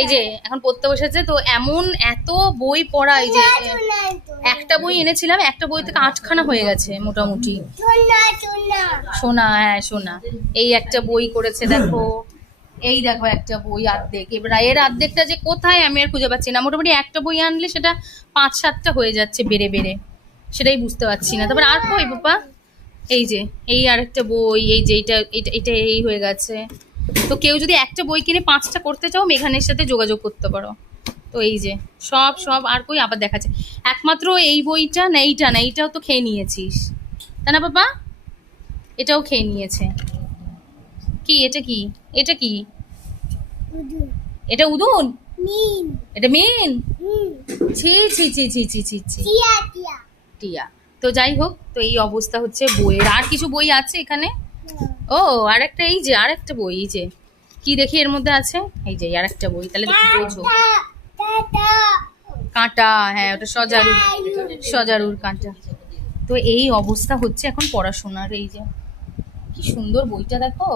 এই যে এখন পড়তে বসেছে তো এমন এত বই পড়া, এই যে একটা বই এনেছিলাম, একটা বই থেকে 8খানা হয়ে গেছে মোটামুটি। সোনা, হ্যাঁ সোনা। এই একটা বই করেছে দেখো, এই দেখো একটা বই অর্ধেক, এবার এর অর্ধেকটা যে কোথায় আমি আর খুঁজে পাচ্ছি না। মোটামুটি একটা বই আনলে সেটা 5-7টা হয়ে যাচ্ছে বেড়ে বেড়ে, সেটাই বুঝতে পারছি না। তারপর আর কই বাবা, এই যে এই আরেকটা বই, এই যে এটা এটা এটা এই হয়ে গেছে। তো কেউ যদি একটা বই কিনে 5টা করতে চাও মেঘানের সাথে যোগাযোগ করতে পারো। তো এই যে সব সব আর কই আবার দেখাচ্ছে, একমাত্র এই বইটা না, এইটা না, এইটাও তো খেয়ে নিয়েছিস তাই না বাবা, এটাও খেয়ে নিয়েছে। কি এটা, কি এটা, কি এটা উদুন, এটা মিন, ছি ছি ছি ছি ছি ছি ছি, টিয়া। তো যাই হোক, তো এই অবস্থা হচ্ছে বইয়ের। আর কিছু বই আছে এখানে? ও আরেকটা, এই যে আরেকটা বই, এই যে কি দেখি এর মধ্যে আছে, এই যে আরেকটা বই, তাহলে দেখি বোঝো। কাঁটা, হ্যাঁ ওটা সজারুর, সজারুর কাঁটা। তো এই অবস্থা হচ্ছে এখন পড়াশোনার। এই যে কি সুন্দর বইটা দেখো,